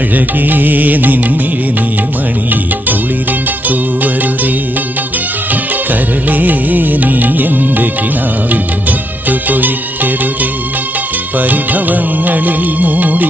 അഴകേ നിൻമിഴി നീർമണി കുളിരിൽ തൂവരുതേ. കരളേ നീ എന്റെ കിനാവിൽ മുത്തുപൊഴിക്കരുതേ. പരിഭവങ്ങളിൽ മൂടി